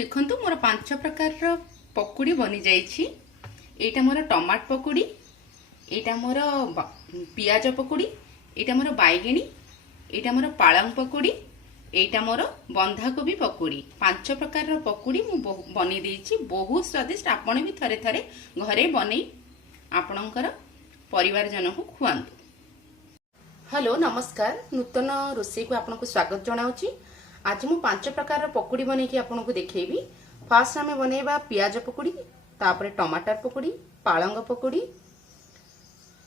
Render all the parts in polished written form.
देखंतु मोर 5 प्रकार पकुड़ी बनी जाइछि। एटा मोर टमाट पकुड़ी, एटा मोर पियाज पकुड़ी, एटा मोर बैगणी, एटा मोर पालंग पकुड़ी, एटा मोर बंधाकोबी पकुड़ी। 5 प्रकार पकुड़ी मु बनी देइछि। बहुत स्वादिष्ट। आपण भी थरे थरे घरे बनै आपणकर परिवार जन को खुआंतु। हेलो नमस्कार, नूतन रोषे को आपनको स्वागत जनाउछि। आज मु 5 प्रकार पकुड़ी बनै कि आपनको देखेबी। फास्ट हमें बनेबा पियाज पकुड़ी, तापरे टमाटर पकुड़ी, पालंग पकुड़ी,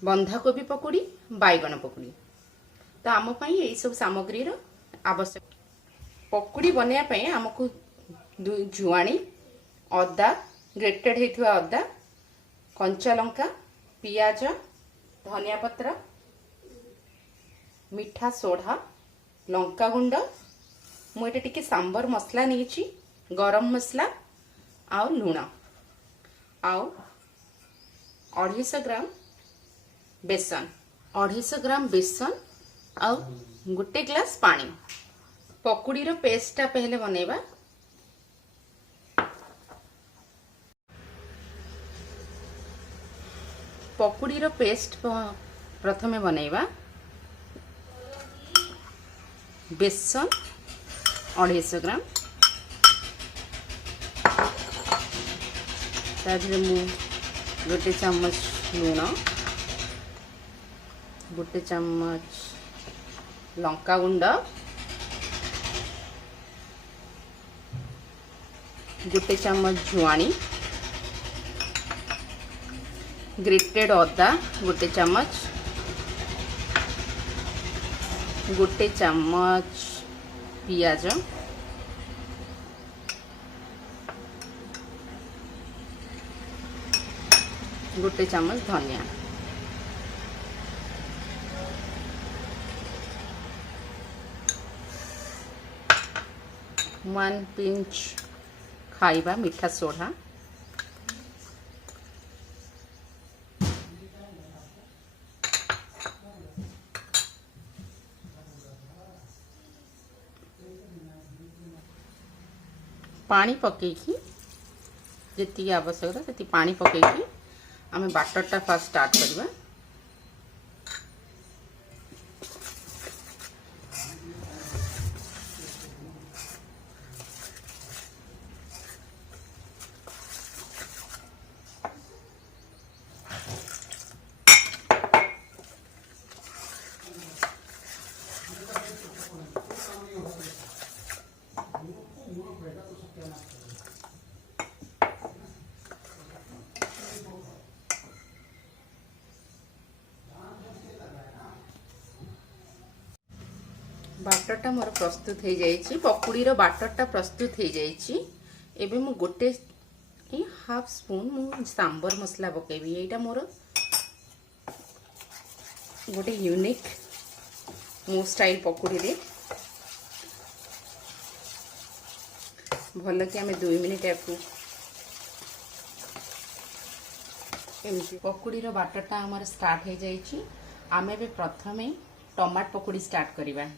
बंधाकोबी पकुड़ी, बैगन पकुड़ी। तो आम पई एई सब सामग्री रो आवश्यक। पकुड़ी बनैया पई हमकु जुआणी, अदा ग्रेटेड हेथुआ अदा, कंचा लंका, पियाज, धनिया पत्र, मीठा सोढ़ा, लंका गुंड, मुझे टिके सांबर मसला नहीं, गरम मसला आउ लुण आउ 250 ग्राम बेसन, 250 ग्राम बेसन आउ गोटे ग्लास पानी। पकुड़ी रो पेस्टा पहले बनेबा। पकुड़ी रो पेस्ट प्रथमे बनेबा। बेसन 250 ग्राम, ताधरे मु गोटे चम्मच लुण, गोटे चम्मच लंका गुंड, गोटे चम्मच जुआणी, ग्रेटेड अदा गोटे चम्मच, गोटे चम्मच पियाज, गोटे चम्मच धनिया, वन पिंच खाइबा मीठा सोढ़ा, पानी पकेकी जी आवश्यकता से पानी पकेकी आम बाटरटा फास्ट स्टार्ट करवा। बाटरटा मोर प्रस्तुत हो जाइए। पकुड़ी रो बाटरटा प्रस्तुत हो जाइए। एबे मु गोटे हाफ स्पून मु सांबर मसला पकेबी। एटा मोर गोटे यूनिक मो स्टाइल पकुड़ी रे भल कि आम 2 मिनिट आपको पकुड़ी रो बाटरटा हमारे स्टार्ट हो जाइए। आम ए प्रथमे टमाट पकुड़ी स्टार्ट करवा।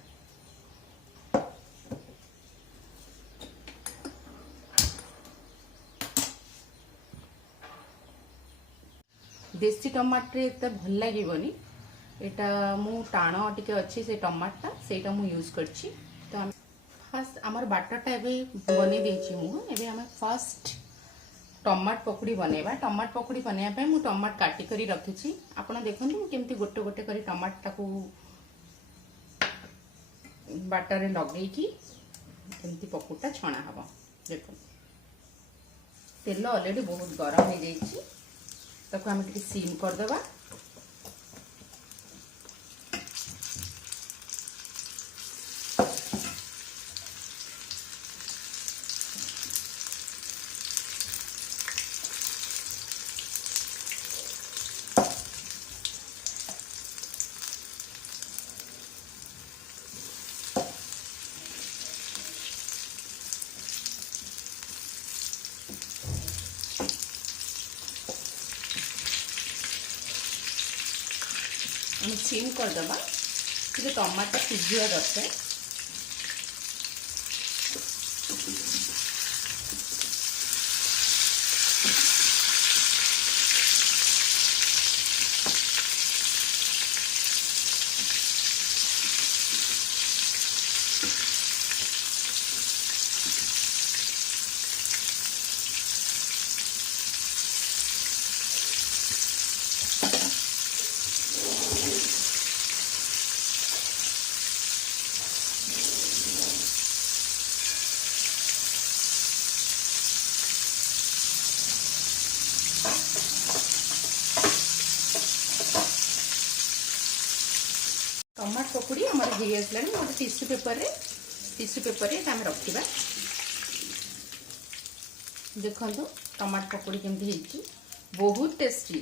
देसी टमाटर एत भल लगे एटा मु टाण टिके अच्छी से टमाटा सेटा मु यूज करछि। तो हम फास्ट आमर बाटरटा एबे बने देछि। मु एबे हम फास्ट टमाट पकुड़ी बनेबा। टमाट पकुड़ी बनेया पे मु टमाट काटी करी रखिछि। आपण देखंतु मु केमती गोटे गोटे करी टमाटा को बाटर रे लगेई की केमती पकुड़टा छणा हबो। देखो तेल ऑलरेडी बहुत गरम हो जाइछि। ताको हम टिके सीम कर देबा। हम सीम कर देबा। टिके टमाटर सिझिया दरकार। पकोड़ी आमर हो आसलानी गोटे टिश्यू पेपर रे आम रखा देखो टमाटो पकोड़ी केमती बहुत टेस्टी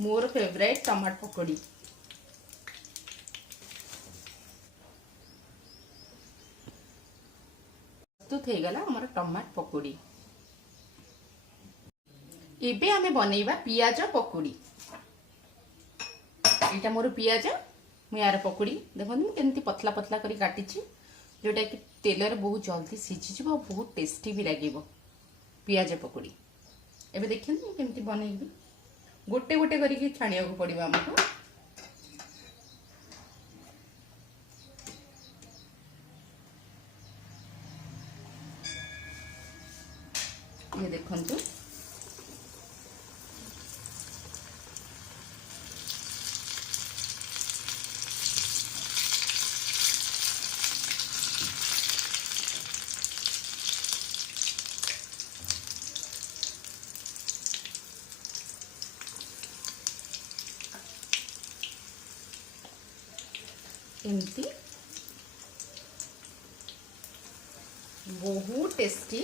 मोर फेवरेट टमाटो पकोड़ी प्रस्तुत हो गला आमर टमाटो पकोड़ी एबे आमे बनैबा पियाज पकोड़ी एटा मोर पियाज मु यार पकोड़ी देखो केमती पतला पतला करी काटी जोटा कि तेल रे बहुत जल्दी सीझी जीव बहुत टेस्टी भी लगे पियाज पकोड़ी एबे देखिए केमती बनैबी गोटे गोटे करके छाणिया को पड़ो आमको ये देखंतु एमती बहुत टेस्टी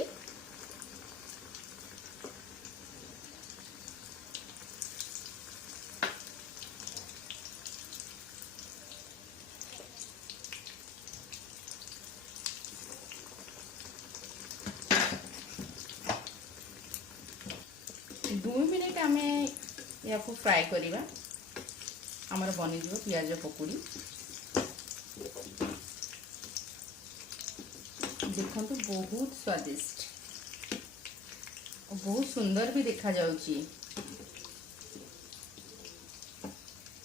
दो मिनिट आम या फ्राए करवा आमर बनी जो पियाज पकोड़ी देखो बहुत स्वादिष्ट और बहुत सुंदर भी देखा जाउची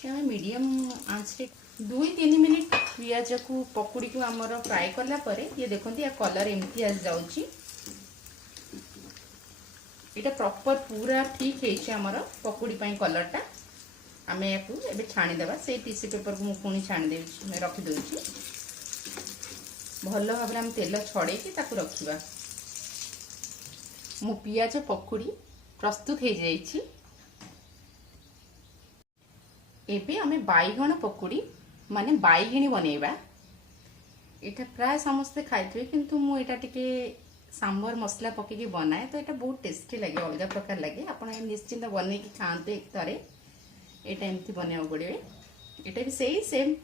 मीडियम आंच रे 2-3 मिनिट पियाज को पकोड़ी को आमर फ्राए कला परे ये देखो या कलर एमती आ जाउची एटा प्रॉपर पूरा ठीक है आमर पकोड़ी पाई कलर टा आमे याकू एबे छाणी देबा से टिश्यू पेपर को मु पुणी छाणी देउची मैं रखी देउची भल भाव में तेल छड़े रखा मो पियाज पकोड़ी प्रस्तुत हो जाइए एबे आमे बाइगण पकोड़ी माने बाइगिणी बनैबा एटा प्राय समस्ते खाइथे किंतु मु एटा टिके सांबर मसला पकेकी बनाए तो एटा बहुत टेस्टी लगे अलग प्रकार लगे आपण निश्चिंत बनै कि खाते एक थरे एटा एमती बनाइबा पड़े एटा भी सही सेम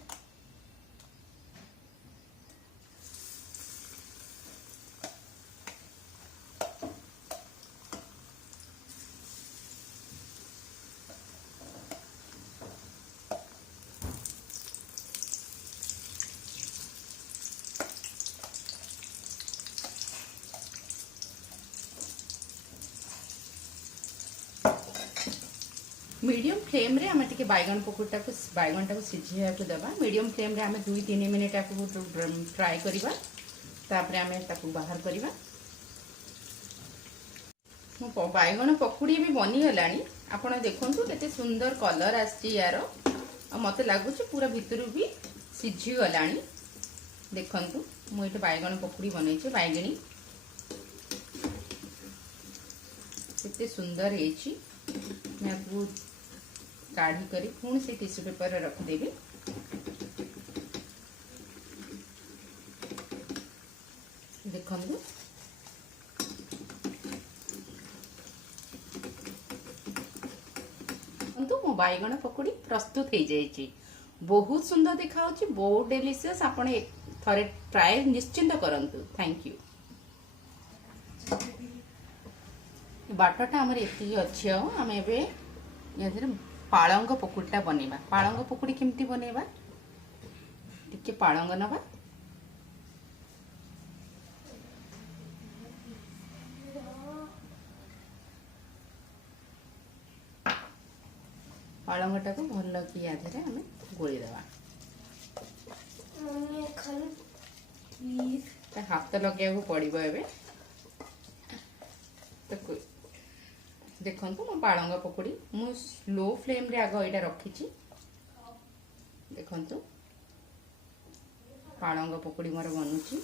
मीडियम फ्लेम रे आमे टिके बैगन पकोड़ा को सिझाया को देबा मीडियम फ्लेम रे आमे 2-3 मिनिट आको फ्राई करबा तापर आमे ताको बाहर करबा मो बैगन पकोड़ी भी बनी गलानी आपण देखंतु केते सुंदर कलर आछि यार मते लागुछि पूरा भितरु भी सिझी गलानी देखंतु मो एटे बैगन पकोड़ी बनै छै बैगणी केते सुंदर हेछि मैं आपको काढ़ी करी पुणी से टिश्यू पेपर रखिदेवी देखो मो बैगन पकोड़ी प्रस्तुत हो जाइए बहुत सुंदर देखा बहुत डेलीशियस आपण थरे ट्राए निश्चिंत करंतु थैंक यू बाटटा आमर एति अच्छी आम ए पालंग पकोड़ीटा बनैबा पालंग पकोड़ी केमती बनैबा टिके पालंग नबा पालंगटा को भल कि आधे आम गोली देवा हाथ लगे पड़ो ए देखो मो पालंग पकोड़ी मु स्लो फ्लेम रे आग यहाँ रखी देखो पालंग पकोड़ी मोर बनुची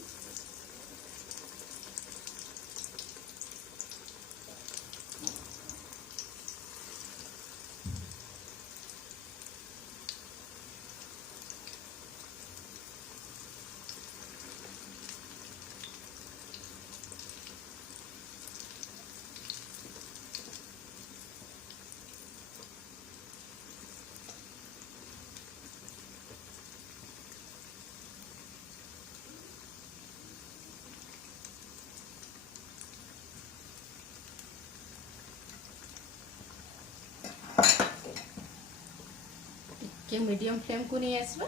के मीडियम फ्लेम को नहीं आसबा।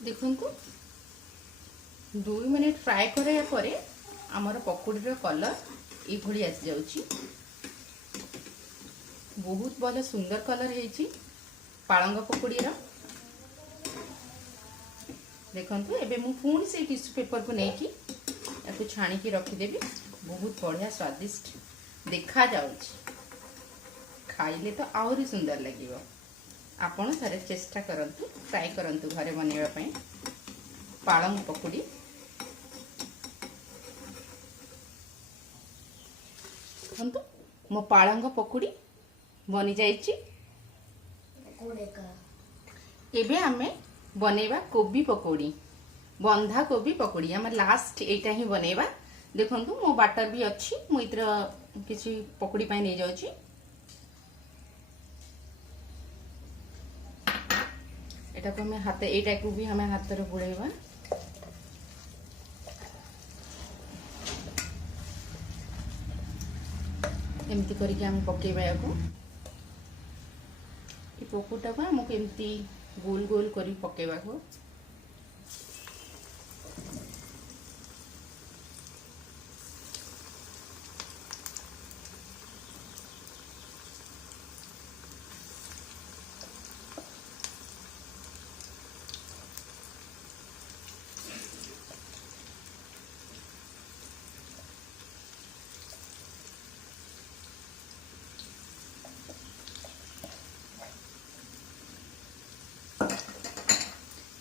देखु 2 मिनिट फ्राए कराया परे आमर पकोड़ी कलर ये आसी जाउची। बहुत भल सुंदर कलर है पालंग पकोड़ी। देखंतु एबे मु पुणी से टिश्यू पेपर को लेकिन या छाणिकी रखीदेवी। बहुत बढ़िया स्वादिष्ट देखा जाउची, खाइले तो आहरी सुंदर लगे। आपण थरे चेष्टा करंतु, ट्राई करंतु घरे बनेवा पई पालंग पकोड़ी। देखंतु मो पालंग पकोड़ी बनी जाइची। एबे आमे बनेवा कोबी पकोड़ी, बंधा कोबी पकोड़ी। आमे लास्ट एटा ही बनेवा। देखंतु मो बाटर भी अच्छी, मु इतर किछि पकोड़ी पई नै जाउची। एटा को हमें हाथ एटा को भी हमें हाथ रे बुड़ेवा। एमती करके हम पकेबा याको। ई पकोटा को हमको एमती गोल गोल करी पकेबा को।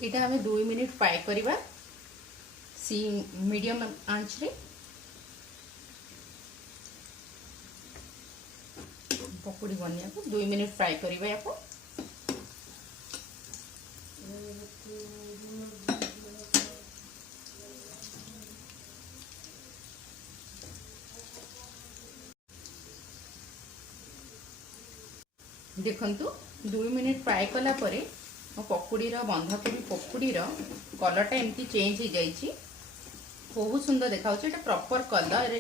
इटा हमें 2 मिनिट फ्राई करवा सी मीडियम आंच रे। पकोड़ी बनिया को 2 मिनिट फ्राई करवा याको। देखंतु 2 मिनिट फ्राई कला परे मो पकोड़ीर बंधाकोबी पकोड़ीर कलरटा एमती चेंज हो जाइए। बहुत सुंदर देखा। ये प्रॉपर कलर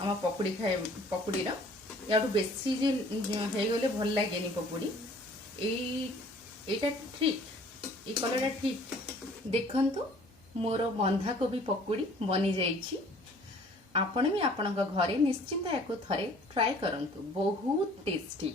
आम पकोड़ी खाए पकोड़ीर या बेसी गले भल लगे पकोड़ी। एटा ठीक, ये कलरटा ठीक। देखंतु मोर बंधाकोबी पकोड़ी बनी जाइए। आपण भी आपण घरे निश्चिंत या थरे ट्राई करंतु। बहुत टेस्टी।